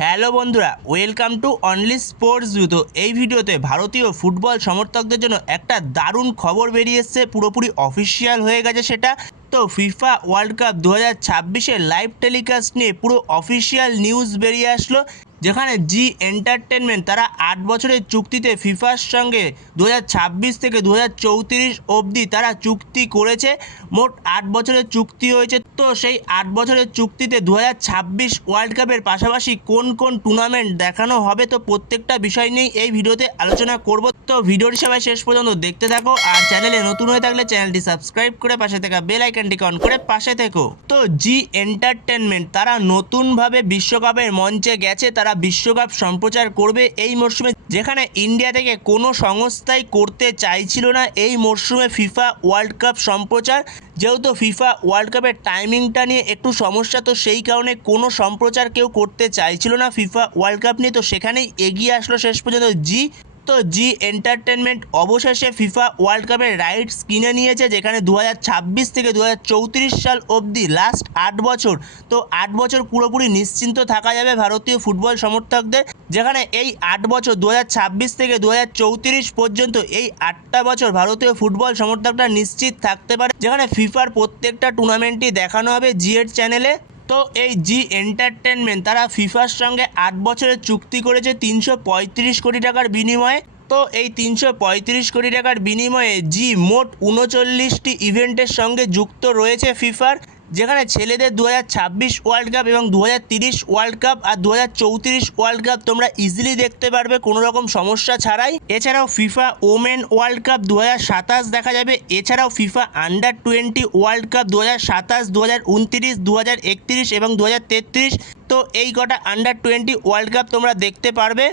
Hello বন্ধুরা, welcome to only sports view. তো এই ভিডিওতে ভারতীয় ফুটবল সমর্থকদের জন্য একটা দারুণ খবর বেরিয়ে এসছে, পুরোপুরি অফিসিয়াল হয়ে গেছে সেটা। তো ফিফা ওয়ার্ল্ড কাপ 2026-এর লাইভ টেলিকাস্ট নিয়ে পুরো অফিসিয়াল নিউজ বেরিয়ে আসলো, যেখানে জি এন্টারটেনমেন্ট তারা 8 বছরের চুক্তিতে ফিফার সঙ্গে 2026 থেকে 2034 অবধি তারা চুক্তি করেছে। মোট 8 বছরের চুক্তি হয়েছে। তো সেই 8 বছরের চুক্তিতে 2026 ওয়ার্ল্ড কাপের পাশাপাশি কোন কোন টুর্নামেন্ট দেখানো হবে, তো প্রত্যেকটা বিষয় নিয়েই এই ভিডিওতে আলোচনা করব। তো ভিডিওটি সবাই শেষ পর্যন্ত দেখতে থাকো, আর চ্যানেলে নতুন হয়ে থাকলে চ্যানেলটি সাবস্ক্রাইব করে পাশে থাকা বেল আইকনটিকে অন করে পাশে থেকো। তো জি এন্টারটেনমেন্ট তারা নতুনভাবে বিশ্বকাপের মঞ্চে গেছে। তারা বিশ্বকাপ সম্প্রচার করবে এই মরশুমে, যেখানে ইন্ডিয়া থেকে কোনো সংস্থাই করতে চাইছিল না এই মরশুমে ফিফা ওয়ার্ল্ড কাপ সম্প্রচার। যেহেতু ফিফা ওয়ার্ল্ড কাপের টাইমিংটা নিয়ে একটু সমস্যা, তো সেই কারণে কোনো সম্প্রচার কেউ করতে চাইছিল না ফিফা ওয়ার্ল্ড কাপ নিয়ে। তো সেখানেই এগিয়ে আসলো শেষ পর্যন্ত জি। তো জি এন্টারটেনমেন্ট অবশেষে ফিফা ওয়ার্ল্ড কাপের রাইটস কিনে নিয়েছে, যেখানে 2026 থেকে 2034 সাল অবধি লাস্ট 8 বছর। তো 8 বছর পুরোপুরি নিশ্চিন্ত থাকা যাবে ভারতীয় ফুটবল সমর্থকদের, যেখানে এই 8 বছর 2026 থেকে 2034 পর্যন্ত এই 8টা বছর ভারতীয় ফুটবল সমর্থকরা নিশ্চিত থাকতে পারে, যেখানে ফিফার প্রত্যেকটা টুর্নামেন্টই দেখানো হবে জি এর চ্যানেলে। তো এই জি এন্টারটেনমেন্ট তারা ফিফার সঙ্গে 8 বছরের চুক্তি করেছে 335 কোটি টাকার বিনিময়ে। তো এই 335 কোটি টাকার বিনিময়ে জি মোট 39টি ইভেন্টের সঙ্গে যুক্ত রয়েছে ফিফার, যেখানে ছেলেদের 2026 ওয়ার্ল্ড কাপ এবং 2030 ওয়ার্ল্ড কাপ আর 2034 ওয়ার্ল্ড কাপ তোমরা ইজিলি দেখতে পারবে কোনো রকম সমস্যা ছাড়াই। এছাড়াও ফিফা ওমেন ওয়ার্ল্ড কাপ 2027 দেখা যাবে। এছাড়াও ফিফা আন্ডার 20 ওয়ার্ল্ড কাপ 2027, 2029, 2031 এবং 2033। তো এই কটা আন্ডার 20 ওয়ার্ল্ড কাপ তোমরা দেখতে পারবে।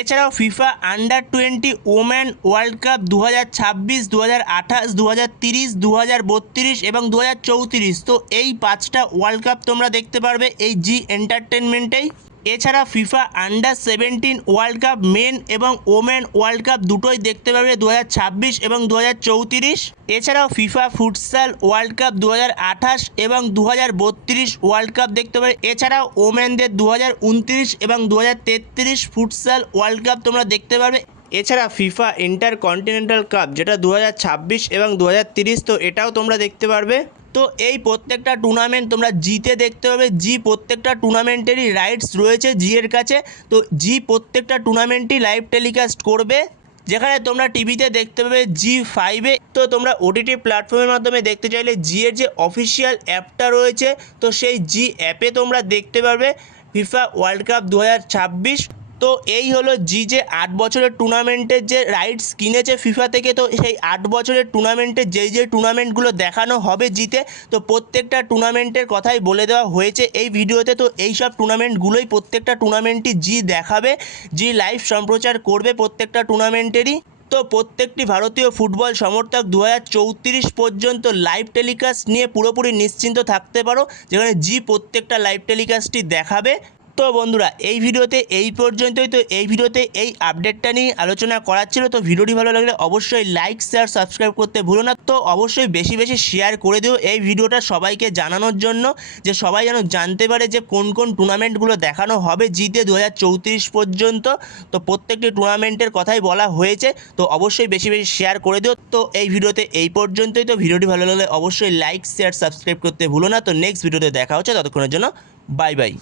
এছাড়াও FIFA under 20 women world cup 2026, 2028, 2030, 2032 এবং 2034। তো এই 5টা ওয়ার্ল্ড কাপ তোমরা দেখতে পারবে এই জি এন্টারটেনমেন্টেই। এছাড়া FIFA under 17 world cup men এবং ওমেন ওয়ার্ল্ড কাপ দুটোই দেখতে পাবে 2026 এবং 2034। এছাড়াও ফিফা ফুটসাল ওয়ার্ল্ড কাপ 2028 এবং 2032 ওয়ার্ল্ড কাপ দেখতে পাবে। এছাড়াও ওমেনদের 2029 এবং 2033 ফুটসাল ওয়ার্ল্ড কাপ তোমরা দেখতে পারবে। এছাড়া ফিফা ইন্টারকন্টিনেন্টাল কাপ যেটা 2026 এবং 2030, তো এটাও তোমরা দেখতে পারবে। তো এই প্রত্যেকটা টুর্নামেন্ট তোমরা জিতে দেখতে পাবে। জি প্রত্যেকটা টুর্নামেন্টেরই রাইটস রয়েছে জি এর কাছে। তো জি প্রত্যেকটা টুর্নামেন্টই লাইভ টেলিকাস্ট করবে, যেখানে তোমরা টিভিতে দেখতে পাবে জি5-এ। তো তোমরা ওটিটি প্ল্যাটফর্মের মাধ্যমে দেখতে চাইলে জি এর যে অফিসিয়াল অ্যাপটা রয়েছে, তো সেই জি অ্যাপে তোমরা দেখতে পারবে ফিফা ওয়ার্ল্ড কাপ 2026। তো এই হলো জি যে 8 বছরের টুর্নামেন্টের যে রাইটস কিনেছে ফিফা থেকে। তো সেই 8 বছরের টুর্নামেন্টে যে টুর্নামেন্টগুলো দেখানো হবে জিতে, তো প্রত্যেকটা টুর্নামেন্টের কথাই বলে দেওয়া হয়েছে এই ভিডিওতে। তো এই সব টুর্নামেন্টগুলোই প্রত্যেকটা টুর্নামেন্টই জি দেখাবে, জি লাইভ সম্প্রচার করবে প্রত্যেকটা টুর্নামেন্টেরই। তো প্রত্যেকটি ভারতীয় ফুটবল সমর্থক 2034 পর্যন্ত লাইভ টেলিকাস্ট নিয়ে পুরোপুরি নিশ্চিন্ত থাকতে পারো, যেখানে জি প্রত্যেকটা লাইভ টেলিকাস্টই দেখাবে। তো বন্ধুরা এই ভিডিওতে এই পর্যন্তই। তো এই ভিডিওতে এই আপডেটটা নিয়ে আলোচনা করার ছিল। তো ভিডিওটি ভালো লাগলে অবশ্যই লাইক, শেয়ার, সাবস্ক্রাইব করতে ভুলো না। তো অবশ্যই বেশি বেশি শেয়ার করে দিও এই ভিডিওটা সবাইকে জানানোর জন্য, যে সবাই যেন জানতে পারে যে কোন কোন টুর্নামেন্টগুলো দেখানো হবে জিতে 2034 পর্যন্ত। তো প্রত্যেকটি টুর্নামেন্টের কথাই বলা হয়েছে। তো অবশ্যই বেশি বেশি শেয়ার করে দিও। তো এই ভিডিওতে এই পর্যন্তই। তো ভিডিওটি ভালো লাগলে অবশ্যই লাইক, শেয়ার, সাবস্ক্রাইব করতে ভুলো না। তো নেক্সট ভিডিওতে দেখা হচ্ছে, ততক্ষণের জন্য বাই বাই।